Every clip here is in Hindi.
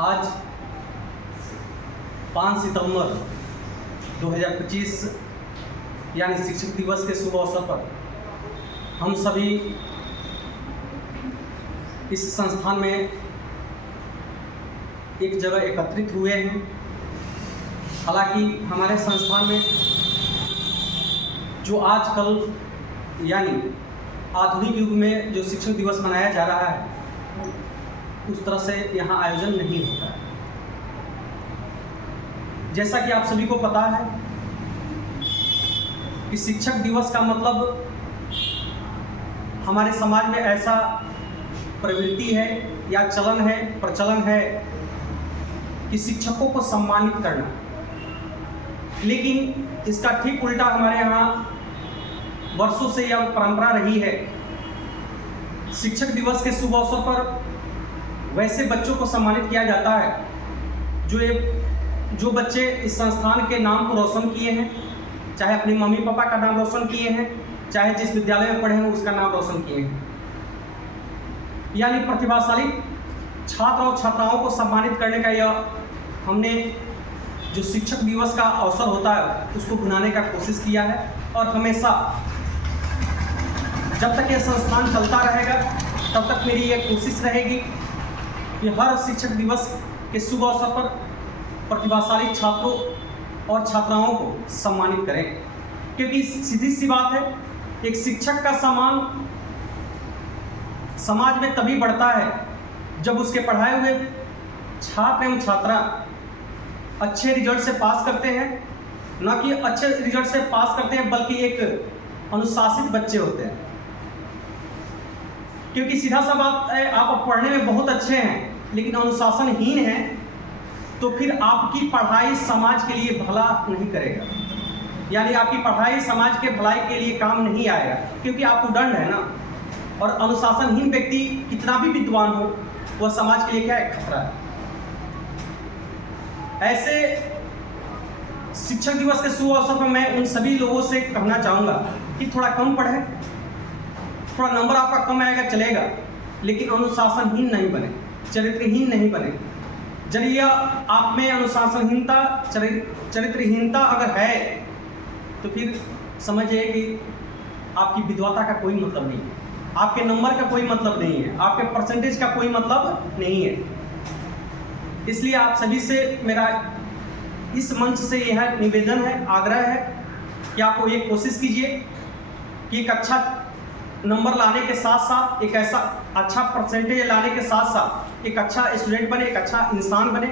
आज 5 सितंबर 2025 यानी शिक्षक दिवस के शुभ अवसर पर हम सभी इस संस्थान में एक जगह एकत्रित हुए हैं। हालांकि हमारे संस्थान में जो आजकल यानी आधुनिक युग में जो शिक्षक दिवस मनाया जा रहा है उस तरह से यहाँ आयोजन नहीं होता है। जैसा कि आप सभी को पता है कि शिक्षक दिवस का मतलब हमारे समाज में ऐसा प्रवृत्ति है या प्रचलन है कि शिक्षकों को सम्मानित करना, लेकिन इसका ठीक उल्टा हमारे यहाँ वर्षों से यह परंपरा रही है। शिक्षक दिवस के शुभ अवसर पर वैसे बच्चों को सम्मानित किया जाता है जो बच्चे इस संस्थान के नाम को रोशन किए हैं, चाहे अपनी मम्मी पापा का नाम रोशन किए हैं, चाहे जिस विद्यालय में पढ़े हैं उसका नाम रोशन किए हैं। यानी प्रतिभाशाली छात्र और छात्राओं को सम्मानित करने का यह हमने जो शिक्षक दिवस का अवसर होता है उसको भुनाने का कोशिश किया है। और हमेशा जब तक यह संस्थान चलता रहेगा तब तक मेरी यह कोशिश रहेगी कि हर शिक्षक दिवस के शुभ अवसर पर प्रतिभाशाली छात्रों और छात्राओं को सम्मानित करें, क्योंकि सीधी सी बात है, एक शिक्षक का सम्मान समाज में तभी बढ़ता है जब उसके पढ़ाए हुए छात्र एवं छात्रा अच्छे रिजल्ट से पास करते हैं। न कि अच्छे रिजल्ट से पास करते हैं बल्कि एक अनुशासित बच्चे होते हैं। क्योंकि सीधा सा बात है, आप पढ़ने में बहुत अच्छे हैं लेकिन अनुशासनहीन हैं तो फिर आपकी पढ़ाई समाज के लिए भला नहीं करेगा, यानी आपकी पढ़ाई समाज के भलाई के लिए काम नहीं आएगा, क्योंकि आपको दंड है ना। और अनुशासनहीन व्यक्ति कितना भी विद्वान हो वह समाज के लिए क्या है, खतरा है। ऐसे शिक्षक दिवस के शुभ अवसर पर मैं उन सभी लोगों से कहना चाहूँगा कि थोड़ा कम पढ़ें, थोड़ा नंबर आपका कम आएगा चलेगा, लेकिन अनुशासनहीन नहीं बने, चरित्रहीन नहीं बने। यदि आप में अनुशासनहीनता चरित्रहीनता अगर है तो फिर समझिए कि आपकी विद्वता का कोई मतलब नहीं है, आपके नंबर का कोई मतलब नहीं है, आपके परसेंटेज का कोई मतलब नहीं है। इसलिए आप सभी से मेरा इस मंच से यह निवेदन है, आग्रह है कि आप ये कोशिश कीजिए कि एक अच्छा नंबर लाने के साथ साथ एक ऐसा अच्छा परसेंटेज लाने के साथ साथ एक अच्छा स्टूडेंट बने, एक अच्छा इंसान बने।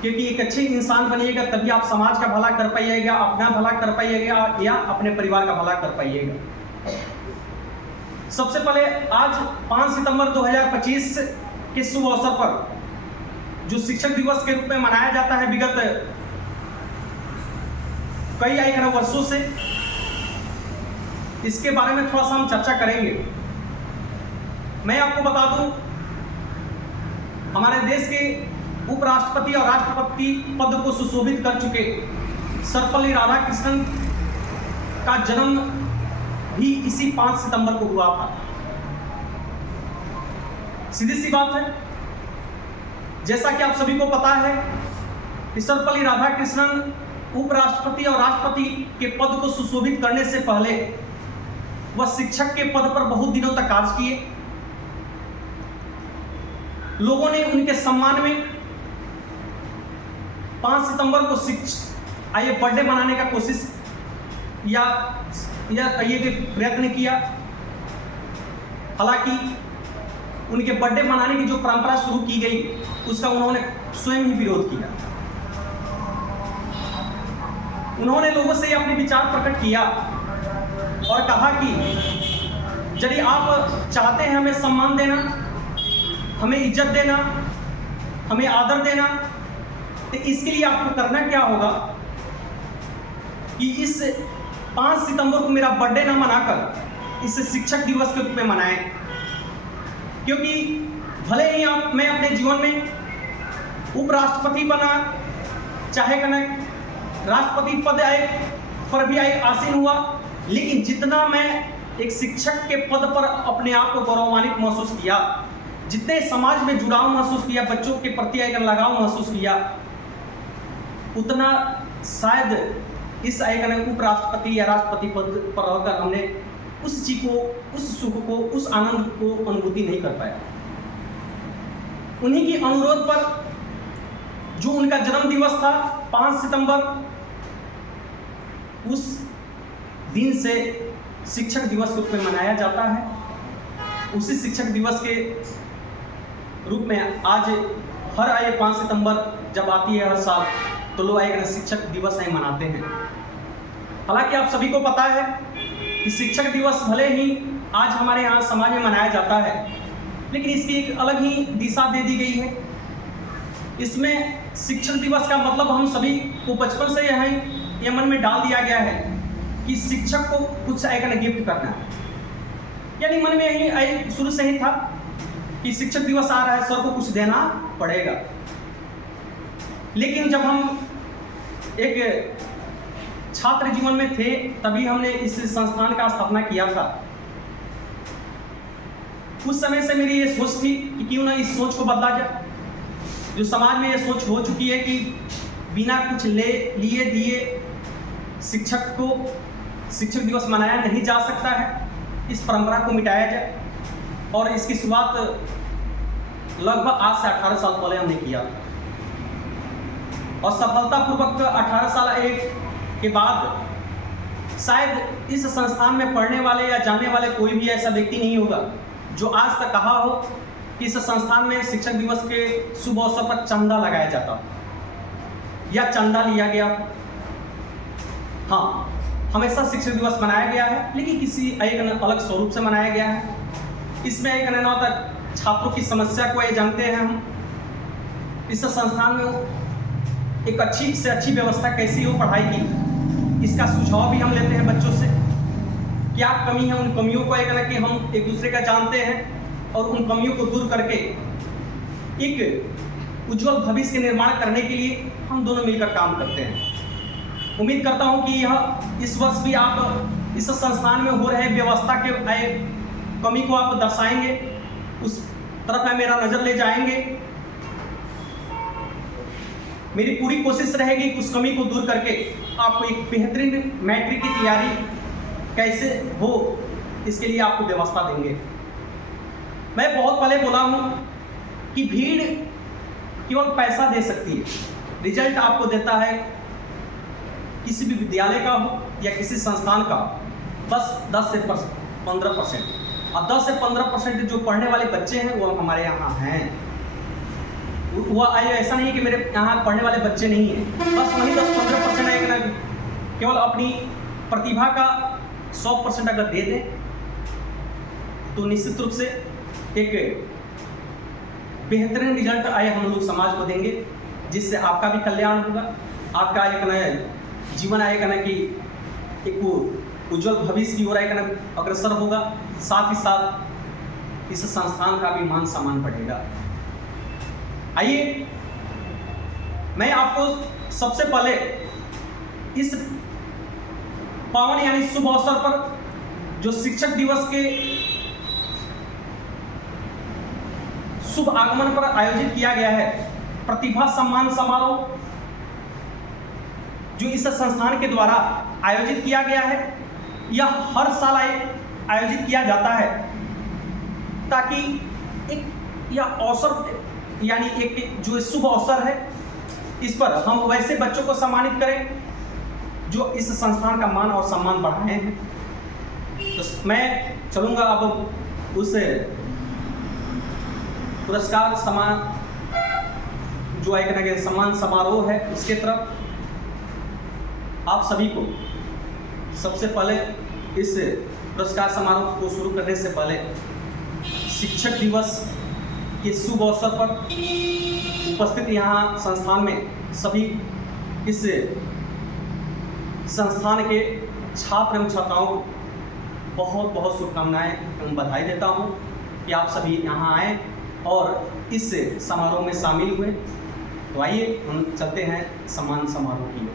क्योंकि एक अच्छे इंसान बनिएगा तभी आप समाज का भला कर पाइएगा, अपना भला कर पाइएगा या अपने परिवार का भला कर पाइएगा। सबसे पहले आज 5 सितंबर 2025 के शुभ अवसर पर जो शिक्षक दिवस के रूप में मनाया जाता है विगत कई वर्षों से, इसके बारे में थोड़ा सा हम चर्चा करेंगे। मैं आपको बता दूं, हमारे देश के उपराष्ट्रपति और राष्ट्रपति पद को सुशोभित कर चुके सर्वपल्ली राधाकृष्णन का जन्म भी इसी 5 सितंबर को हुआ था। सीधी सी बात है, जैसा कि आप सभी को पता है कि सर्वपल्ली राधाकृष्णन उपराष्ट्रपति और राष्ट्रपति के पद को सुशोभित करने से पहले वह शिक्षक के पद पर बहुत दिनों तक कार्य किए। लोगों ने उनके सम्मान में 5 सितंबर को आइए बर्थडे मनाने का कोशिश या प्रयत्न किया। हालांकि उनके बर्थडे मनाने की जो परंपरा शुरू की गई उसका उन्होंने स्वयं ही विरोध किया। उन्होंने लोगों से अपने विचार प्रकट किया और कहा कि यदि आप चाहते हैं हमें सम्मान देना, हमें इज्जत देना, हमें आदर देना, तो इसके लिए आपको करना क्या होगा कि इस 5 सितंबर को मेरा बर्थडे ना मनाकर इसे शिक्षक दिवस के रूप में मनाएं। क्योंकि भले ही मैं अपने जीवन में उपराष्ट्रपति बना, चाहे राष्ट्रपति पद पर भी आसीन हुआ, लेकिन जितना मैं एक शिक्षक के पद पर अपने आप को गौरवान्वित महसूस किया जितने समाज में जुड़ाव महसूस किया, बच्चों के प्रति एक लगाव महसूस किया, उतना शायद इस उपराष्ट्रपति या राष्ट्रपति पद पर रहकर हमने उस चीज को, उस सुख को, उस आनंद को अनुभूति नहीं कर पाया। उन्हीं की अनुरोध पर जो उनका जन्म दिवस था 5 सितंबर, उस दिन से शिक्षक दिवस के रूप में मनाया जाता है। उसी शिक्षक दिवस के रूप में आज हर आए 5 सितंबर जब आती है हर साल, तो लोग एक शिक्षक दिवस है मनाते हैं। हालांकि आप सभी को पता है कि शिक्षक दिवस भले ही आज हमारे यहाँ समाज में मनाया जाता है, लेकिन इसकी एक अलग ही दिशा दे दी गई है। इसमें शिक्षक दिवस का मतलब हम सभी को बचपन से ये मन में डाल दिया गया है कि शिक्षक को कुछ एक गिफ्ट करना है, यानी मन में यही शुरू से ही था कि शिक्षक दिवस आ रहा है, सर को कुछ देना पड़ेगा। लेकिन जब हम एक छात्र जीवन में थे, तभी हमने इस संस्थान का स्थापना किया था। उस समय से मेरी ये सोच थी कि क्यों ना इस सोच को बदला जाए। जो समाज में ये सोच हो चुकी है कि बिना कुछ लिए दिए शिक्षक को शिक्षक दिवस मनाया नहीं जा सकता है, इस परंपरा को मिटाया जाए। और इसकी शुरुआत लगभग आज से 18 साल पहले हमने किया और सफलतापूर्वक 18 साल के बाद शायद इस संस्थान में पढ़ने वाले या जानने वाले कोई भी ऐसा व्यक्ति नहीं होगा जो आज तक कहा हो कि इस संस्थान में शिक्षक दिवस के शुभ अवसर पर चंदा लगाया जाता या चंदा लिया गया। हाँ, हमेशा शिक्षक दिवस मनाया गया है, लेकिन किसी एक अलग स्वरूप से मनाया गया है। इसमें एक ना होता छात्रों की समस्या को ये जानते हैं हम। इस संस्थान में एक अच्छी से अच्छी व्यवस्था कैसी हो पढ़ाई की, इसका सुझाव भी हम लेते हैं बच्चों से। क्या कमी है, उन कमियों को एक ना कि हम एक दूसरे का जानते हैं और उन कमियों को दूर करके एक उज्जवल भविष्य के निर्माण करने के लिए हम दोनों मिलकर काम करते हैं। उम्मीद करता हूं कि यह इस वर्ष भी आप इस संस्थान में हो रहे व्यवस्था के कमी को आप दर्शाएंगे, उस तरफ मेरा नज़र ले जाएंगे। मेरी पूरी कोशिश रहेगी उस कमी को दूर करके आपको एक बेहतरीन मैट्रिक की तैयारी कैसे हो, इसके लिए आपको व्यवस्था देंगे। मैं बहुत पहले बोला हूँ कि भीड़ केवल पैसा दे सकती है, रिजल्ट आपको देता है किसी भी विद्यालय का हो या किसी संस्थान का बस 10 से 15%। और 10 से 15% जो पढ़ने वाले बच्चे हैं वो हमारे यहाँ हैं। वह ऐसा नहीं कि मेरे यहाँ पढ़ने वाले बच्चे नहीं हैं, बस वही 10-15% केवल अपनी प्रतिभा का 100% अगर दे दें तो निश्चित रूप से एक बेहतरीन रिजल्ट आए हम लोग समाज को देंगे, जिससे आपका भी कल्याण होगा, आपका एक नया जीवन आएगा ना कि एक उज्जवल भविष्य की ओर एक ना अग्रसर होगा। साथ ही साथ इस संस्थान का भी मान सम्मान बढ़ेगा। आइए मैं आपको सबसे पहले इस पावन यानी शुभ अवसर पर जो शिक्षक दिवस के शुभ आगमन पर आयोजित किया गया है प्रतिभा सम्मान समारोह, जो इस संस्थान के द्वारा आयोजित किया गया है, यह हर साल आयोजित किया जाता है ताकि एक यह अवसर यानी एक जो शुभ अवसर है इस पर हम वैसे बच्चों को सम्मानित करें जो इस संस्थान का मान और सम्मान बढ़ाए हैं। तो मैं चलूँगा अब उस पुरस्कार जो एक ना सम्मान समारोह है उसके तरफ। आप सभी को सबसे पहले इस पुरस्कार समारोह को शुरू करने से पहले शिक्षक दिवस के शुभ अवसर पर उपस्थित यहाँ संस्थान में सभी इस संस्थान के छात्र एवं छात्राओं को बहुत बहुत शुभकामनाएं एवं बधाई देता हूँ कि आप सभी यहाँ आए और इस समारोह में शामिल हुए। तो आइए हम चलते हैं सम्मान समारोह की ओर।